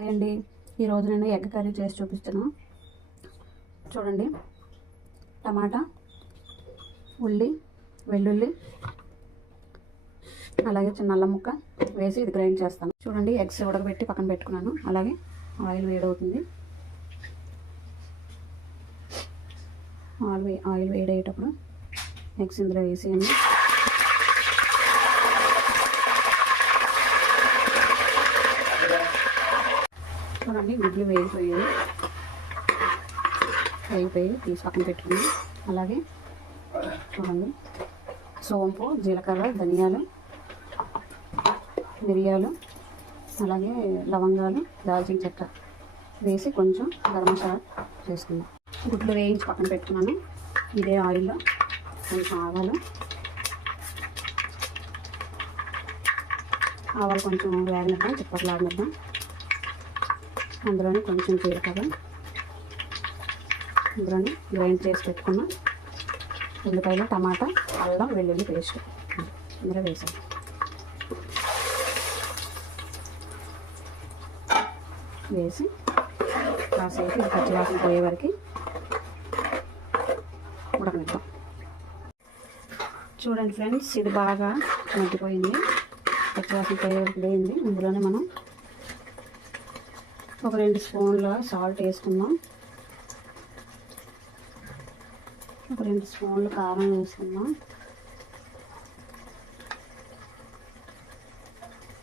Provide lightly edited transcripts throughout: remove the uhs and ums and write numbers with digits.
Hi అండి, ఈరోజు నేను ఎగ్ కర్రీ చేసి చూపిస్తాను. చూడండి, టమాటా, ఉల్లి, వెల్లుల్లి, అలాగే చిన్న అల్లం ముక్క వేసి ఇది గ్రైండ్ చేస్తాను. చూడండి, ఎగ్స్ ఉడకబెట్టి పక్కన పెట్టుకున్నాను. అలాగే ఆయిల్ వేడవుతుంది. ఆయిల్ వేడయ్యేటప్పుడు ఎగ్స్ ఇందులో వేసేయండి. చూడండి, గుడ్లు వేగిపోయి తీసి పక్కన పెట్టుకుని, అలాగే చూడండి సోంపు, జీలకర్ర, ధనియాలు, మిరియాలు, అలాగే లవంగాలు, దాల్చిన చెక్క వేసి కొంచెం గరం మసాలా చేసుకున్నాం. గుడ్లు వేయించి పక్కన పెట్టుకున్నాను. ఇదే ఆయిల్లో కొంచెం ఆవాలు కొంచెం వేగనిద్దాం, చిప్పట్లాడినిద్దాం. అందులోనే కొంచెం జీలకర్ర, అందులోనే గ్రైండ్ చేసి పెట్టుకున్న ఉల్లిపాయలు, టమాటా, అల్లం, వెల్లుల్లి పేస్ట్ ఇందులో వేసాను. వేసి కాసేపు ఇది పచ్చివాసన పోయే వరకు ఉడకనిద్దాం. చూడండి ఫ్రెండ్స్, ఇది బాగా మగ్గిపోయింది, పచ్చివాసన పోయే వరకు వేయింది. ఇందులోనే మనం ఒక 2 స్పూన్ల సాల్ట్ వేసుకుందాం. ఒక 2 స్పూన్లు కారం వేసుకుందాం.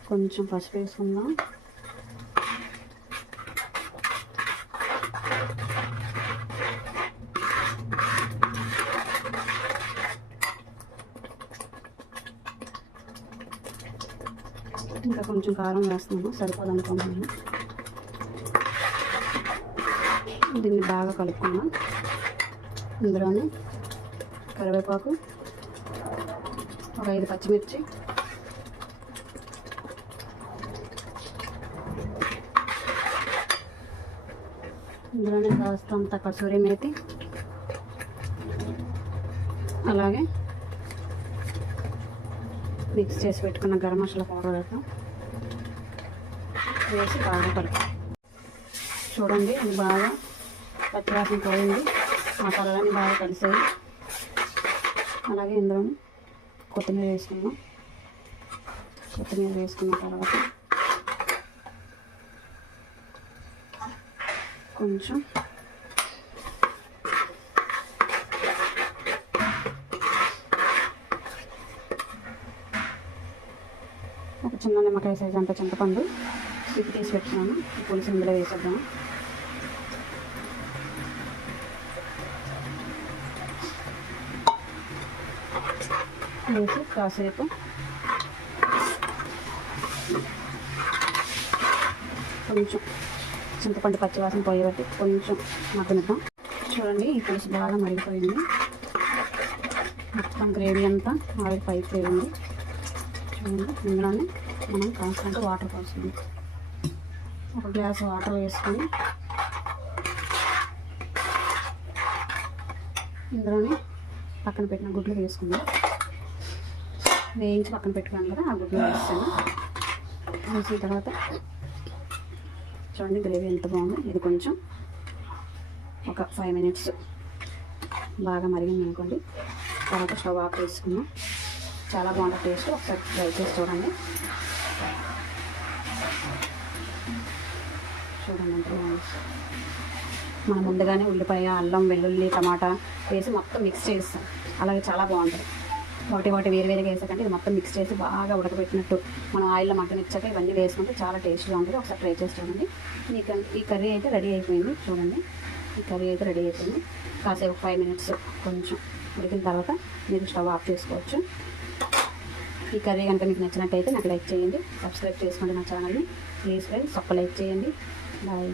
కొంచెం పసుపు వేసుకుందాం. ఇంకా కొంచెం కారం వేస్తున్నాను, సరిపోదనుకుంటున్నాను. దీన్ని బాగా కలుపుకున్నాం. ఇందులోనే కరివేపాకు, ఒక 5 పచ్చిమిర్చి, ఇందులోనే కాస్తంత కసూరి మేతి, అలాగే మిక్స్ చేసి పెట్టుకున్న గరం మసాలా పౌడర్ వేసి బాగా కలుపు. చూడండి, అది బాగా పచ్చివాసన పోయింది, మసాలాలన్నీ బాగా కలిసాయి. అలాగే ఇందులో కొత్తిమీర వేసుకున్నాం. కొత్తిమీర వేసుకున్న తర్వాత కొంచెం ఒక చిన్న నిమ్మకాయ సైజు అంత చింతపండు ఇది తీసి పెట్టుకున్నాను. పులుసు ఇందులో వేసేద్దాం. వేసి కాసేపు కొంచెం చింతపండు పచ్చివాసన పోయేబట్టి కొంచెం మగ్గనిద్దాం. చూడండి, ఈ పులుసు బాగా మరిగిపోయింది. మొత్తం గ్రేవీ అంతా ఆయిల్ పైకి తేలింది. చూడండి, ఇందులోనే మనం కాస్తంత వాటర్ పోస్తుంది. ఒక గ్లాస్ వాటర్ వేసుకొని ఇందులోనే పక్కన పెట్టిన గుడ్లు వేసుకుందాం. వేయించి పక్కన పెట్టుకున్నాను కదా, ఆ గుడ్లు వేస్తాను. వేసిన తర్వాత చూడండి, గ్రేవీ ఎంత బాగుంది. ఇది కొంచెం ఒక 5 మినిట్స్ బాగా మరిగింది అనుకోండి. తర్వాత స్టవ్ ఆఫ్ చేసుకున్నాం. చాలా బాగుంటుంది టేస్ట్. ఒకసారి ట్రై చేసి చూడండి. చూడండి ఎంత బాగుంది. మనం ముందుగానే ఉల్లిపాయ, అల్లం, వెల్లుల్లి, టమాటా వేసి మొత్తం మిక్స్ చేస్తాం. అలాగే చాలా బాగుంటుంది. ఒకటి వేరువేరుగా వేసాకంటే ఇది మొత్తం మిక్స్ చేసి బాగా ఉడకబెట్టినట్టు మనం ఆయిల్లో మగ్గనిచ్చాక ఇవన్నీ వేసుకుంటే చాలా టేస్ట్గా ఉంటుంది. ఒకసారి ట్రై చేసి చూడండి. ఈ కర్రీ అయితే రెడీ అయిపోయింది. చూడండి, ఈ కర్రీ అయితే రెడీ అయిపోయింది. కాసేపు 5 మినిట్స్ కొంచెం ఉడికిన తర్వాత మీరు స్టవ్ ఆఫ్ చేసుకోవచ్చు. ఈ కర్రీ కనుక మీకు నచ్చినట్టయితే నాకు లైక్ చేయండి, సబ్స్క్రైబ్ చేసుకోండి నా ఛానల్ని. ప్లీజ్ ఫ్రెండ్స్, ఒక్క లైక్ చేయండి. బాయ్.